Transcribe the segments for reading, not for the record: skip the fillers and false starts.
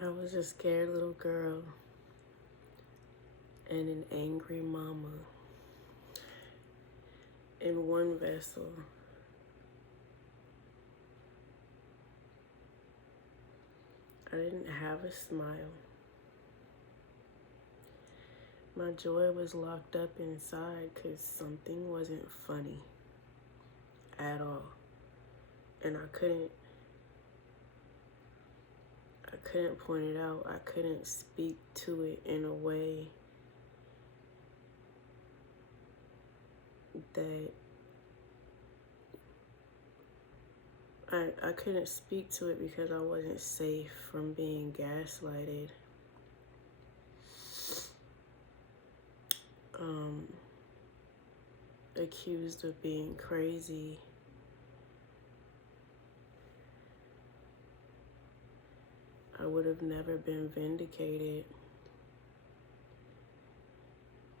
I was a scared little girl and an angry mama in one vessel. I didn't have a smile. My joy was locked up inside because something wasn't funny at all. And I couldn't point it out. I couldn't speak to it in a way that I couldn't speak to it because I wasn't safe from being gaslighted. Accused of being crazy. I would have never been vindicated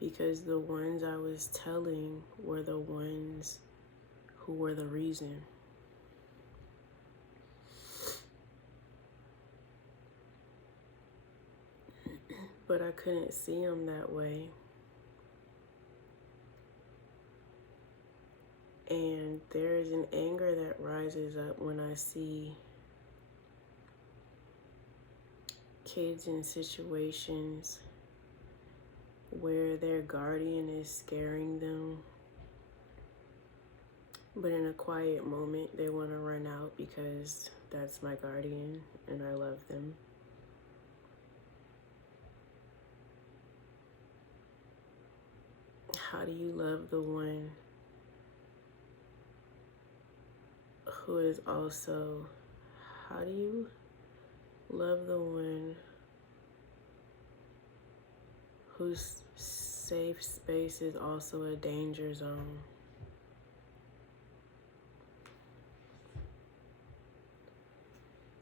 because the ones I was telling were the ones who were the reason. But I couldn't see them that way. And there is an anger that rises up when I see kids in situations where their guardian is scaring them, but in a quiet moment they want to run out because that's my guardian and I love them. How do you love the one who is also, how do you love the one whose safe space is also a danger zone?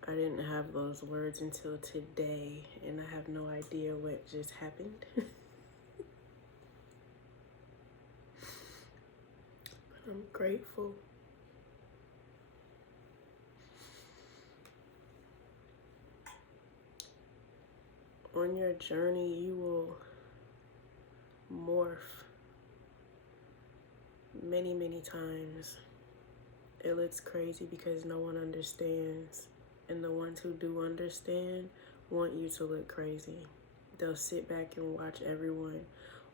I didn't have those words until today, and I have no idea what just happened. But I'm grateful. On your journey, you will morph many, many times. It looks crazy because no one understands. And the ones who do understand want you to look crazy. They'll sit back and watch everyone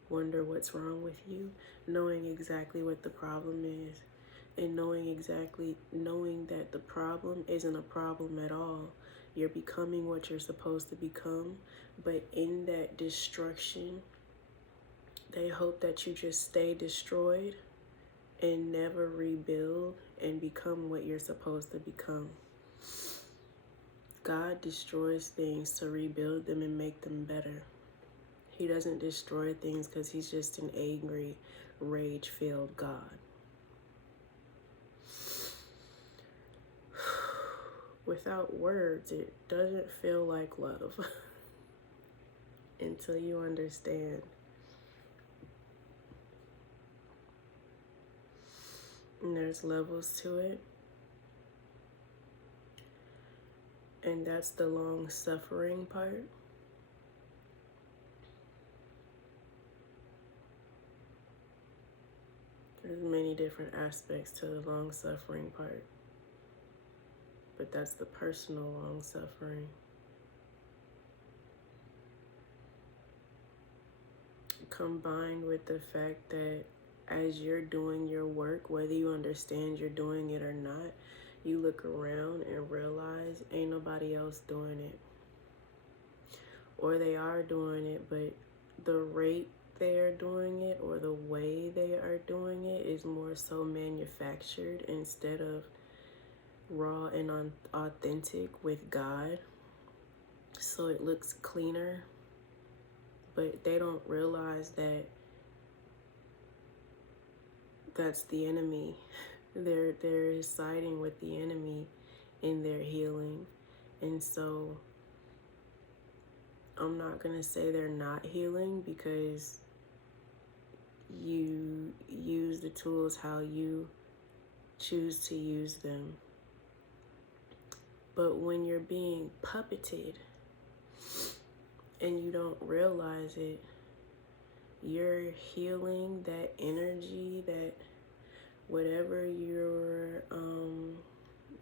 wonder what's wrong with you, knowing exactly what the problem is. And knowing that the problem isn't a problem at all. You're becoming what you're supposed to become. But in that destruction, they hope that you just stay destroyed and never rebuild and become what you're supposed to become. God destroys things to rebuild them and make them better. He doesn't destroy things because he's just an angry, rage-filled God. Without words, it doesn't feel like love until you understand. And there's levels to it. And that's the long suffering part. There's many different aspects to the long suffering part. But that's the personal long suffering. Combined with the fact that as you're doing your work, whether you understand you're doing it or not, you look around and realize ain't nobody else doing it. Or they are doing it, but the rate they are doing it or the way they are doing it is more so manufactured instead of raw and authentic with God. So it looks cleaner, but they don't realize that that's the enemy. They're siding with the enemy in their healing. And so I'm not going to say they're not healing because you use the tools how you choose to use them. But when you're being puppeted and you don't realize it, you're healing that energy, that whatever you're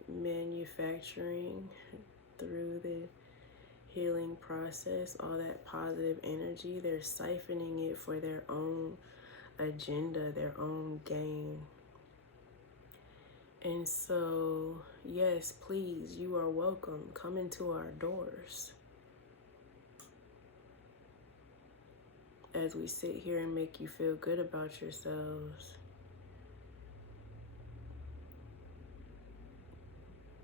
manufacturing through the healing process, all that positive energy, they're siphoning it for their own agenda, their own gain. And so, yes, please, you are welcome. Come into our doors. As we sit here and make you feel good about yourselves,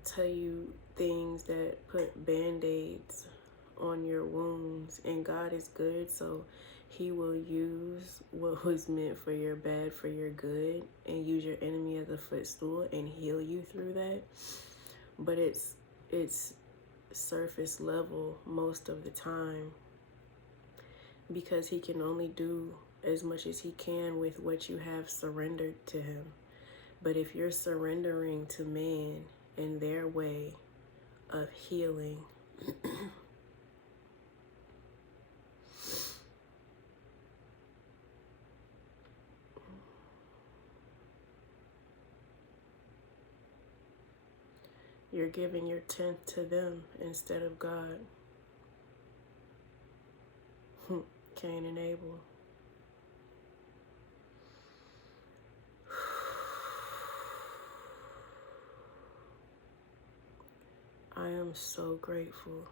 tell you things that put band-aids on your wounds, and God is good, so he will use what was meant for your bad for your good, and use your enemy as a footstool and heal you through that. But it's surface level most of the time, because he can only do as much as he can with what you have surrendered to him. But if you're surrendering to man and their way of healing, you're giving your 10th to them instead of God. Cain and Abel. I am so grateful.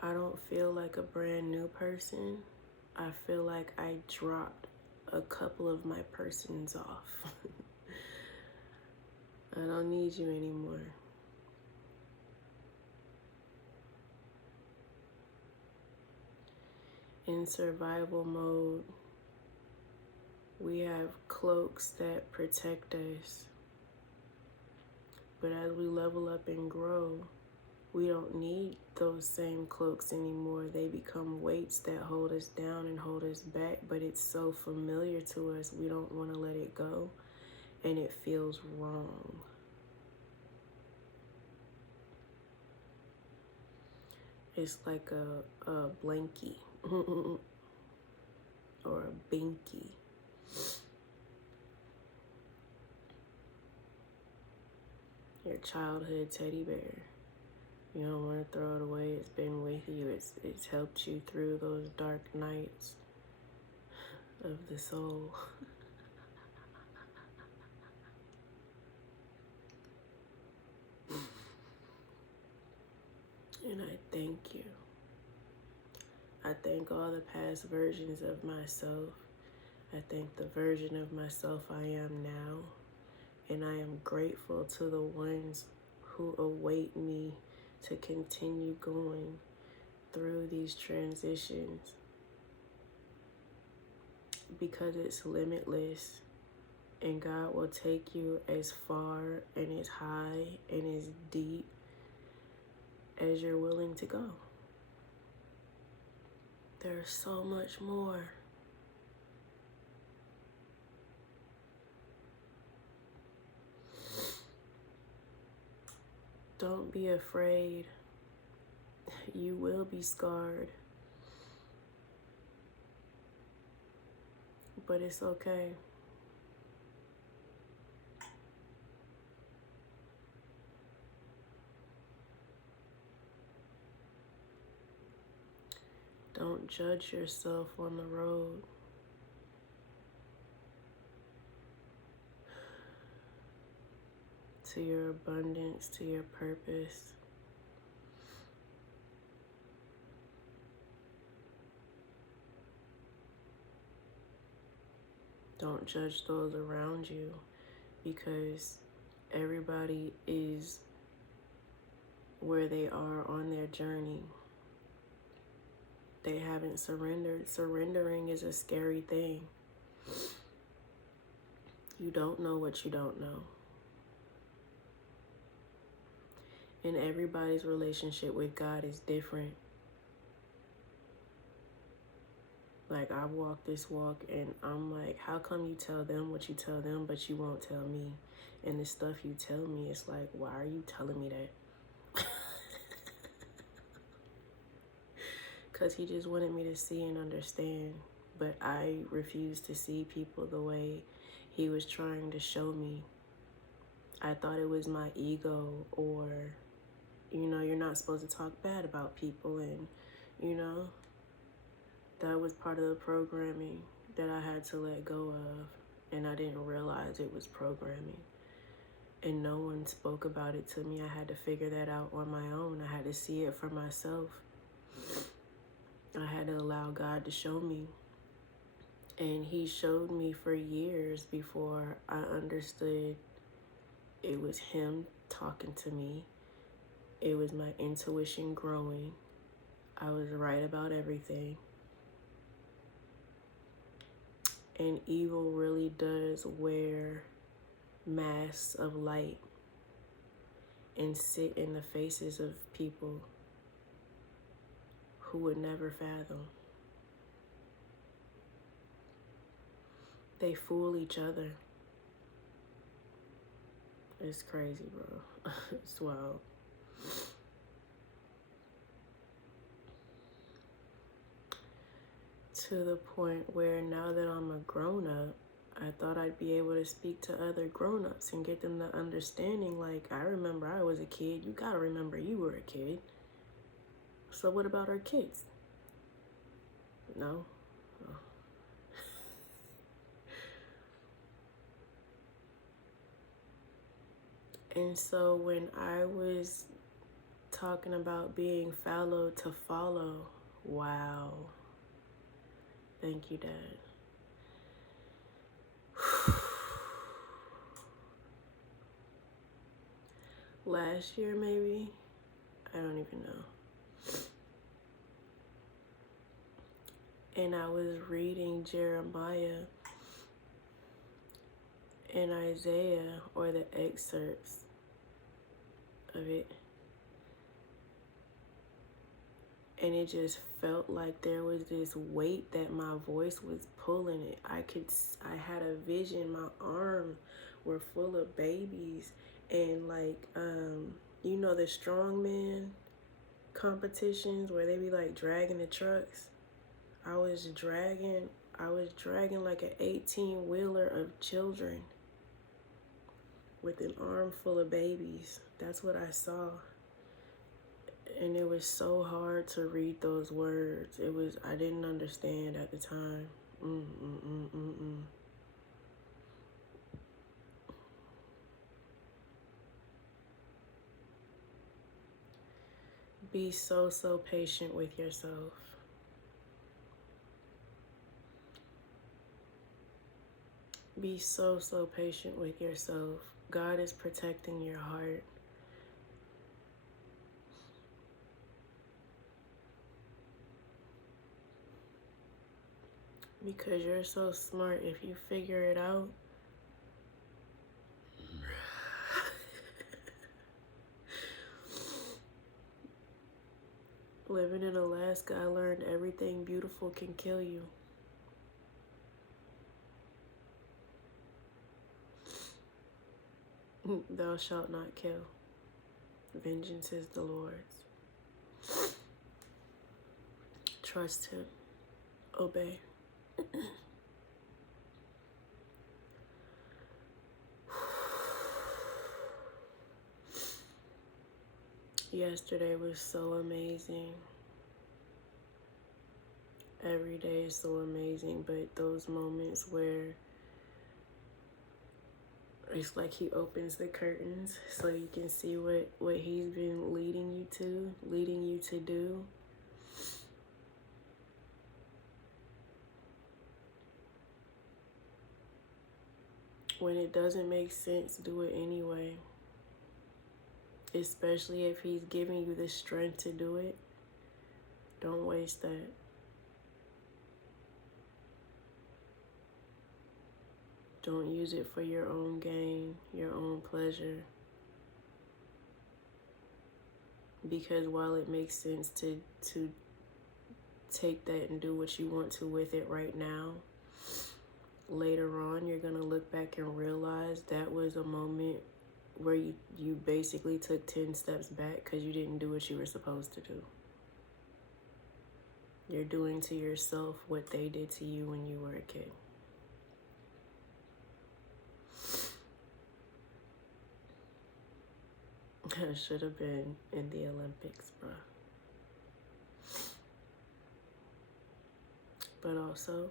I don't feel like a brand new person. I feel like I dropped a couple of my persons off. I don't need you anymore. In survival mode, we have cloaks that protect us. But as we level up and grow, we don't need those same cloaks anymore. They become weights that hold us down and hold us back, but it's so familiar to us, we don't want to let it go, and it feels wrong. It's like a blankie or a binky. Your childhood teddy bear. You don't want to throw it away. It's been with you. It's helped you through those dark nights of the soul. And I thank you. I thank all the past versions of myself. I thank the version of myself I am now. And I am grateful to the ones who await me to continue going through these transitions, because it's limitless, and God will take you as far and as high and as deep as you're willing to go. There's so much more. Don't be afraid. You will be scarred. But it's okay. Don't judge yourself on the road. To your abundance, to your purpose. Don't judge those around you, because everybody is where they are on their journey. They haven't surrendered. Surrendering is a scary thing. You don't know what you don't know. And everybody's relationship with God is different. Like, I walk this walk and I'm like, how come you tell them what you tell them, but you won't tell me? And the stuff you tell me, it's like, why are you telling me that? because he just wanted me to see and understand. But I refused to see people the way he was trying to show me. I thought it was my ego, or, you know, you're not supposed to talk bad about people, and, you know, that was part of the programming that I had to let go of, and I didn't realize it was programming. And no one spoke about it to me. I had to figure that out on my own. I had to see it for myself. I had to allow God to show me. And he showed me for years before I understood it was him talking to me. It was my intuition growing. I was right about everything. And evil really does wear masks of light and sit in the faces of people who would never fathom. They fool each other. It's crazy, bro. It's wild. To the point where now that I'm a grown-up, I thought I'd be able to speak to other grown-ups and get them the understanding, like, I remember I was a kid. You gotta remember you were a kid. So what about our kids? No? Oh. And so when I was talking about being fallow to follow, wow. Thank you, Dad. Last year, maybe? I don't even know. And I was reading Jeremiah and Isaiah, or the excerpts of it. And it just felt like there was this weight that my voice was pulling it. I had a vision, my arms were full of babies, and like, you know, the strongman competitions where they be like dragging the trucks. I was dragging like an 18-wheeler of children with an arm full of babies. That's what I saw. And it was so hard to read those words. I didn't understand at the time. Be so patient with yourself. Be so patient with yourself. God is protecting your heart. Because you're so smart, if you figure it out, living in Alaska, I learned everything beautiful can kill you. Thou shalt not kill. Vengeance is the Lord's. Trust him. Obey. Yesterday was so amazing. Every day is so amazing, but those moments where it's like he opens the curtains so you can see what he's been leading you to do. When it doesn't make sense, do it anyway. Especially if he's giving you the strength to do it. Don't waste that. Don't use it for your own gain, your own pleasure. Because while it makes sense to take that and do what you want to with it right now, later on you're going to look back and realize that was a moment where you basically took 10 steps back because you didn't do what you were supposed to do. You're doing to yourself what they did to you when you were a kid. I should have been in the Olympics, bro. But also,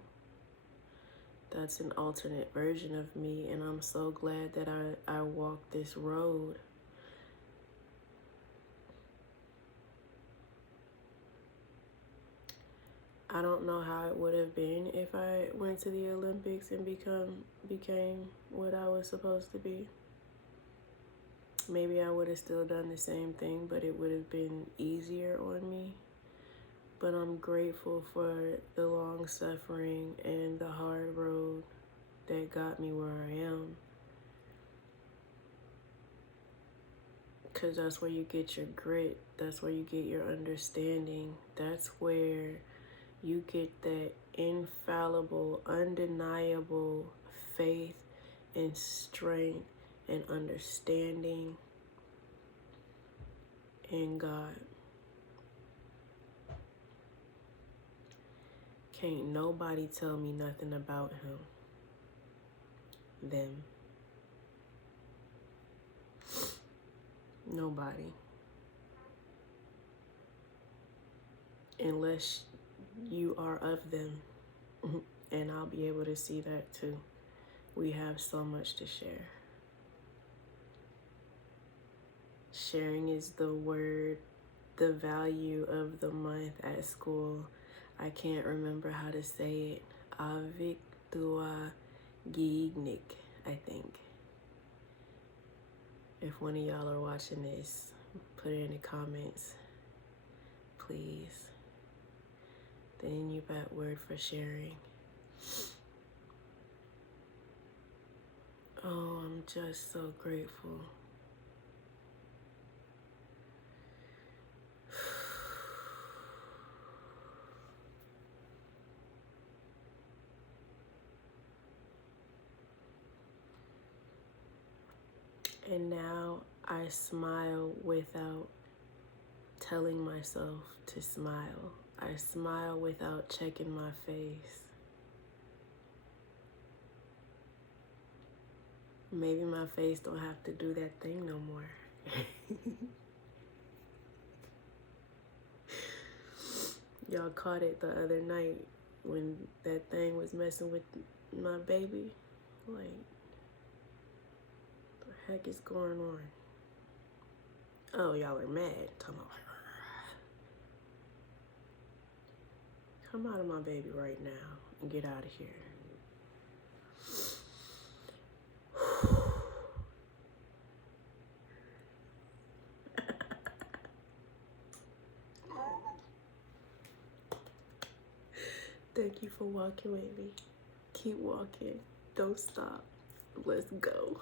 that's an alternate version of me, and I'm so glad that I walked this road. I don't know how it would have been if I went to the Olympics and became what I was supposed to be. Maybe I would have still done the same thing, but it would have been easier on me. But I'm grateful for the long suffering and the hard road that got me where I am. Because that's where you get your grit. That's where you get your understanding. That's where you get that infallible, undeniable faith and strength and understanding in God. Can't nobody tell me nothing about him. Them. Nobody. Unless you are of them. And I'll be able to see that too. We have so much to share. Sharing is the word, the value of the month at school. I can't remember how to say it. Avik Dua Gignik, I think. If one of y'all are watching this, put it in the comments, please. The Inupiat word for sharing. Oh, I'm just so grateful. And now I smile without telling myself to smile. I smile without checking my face. Maybe my face don't have to do that thing no more. Y'all caught it the other night when that thing was messing with my baby. Like, what the heck is going on? Oh, y'all are mad. Come out of my baby right now and get out of here. Thank you for walking with me. Keep walking. Don't stop. Let's go.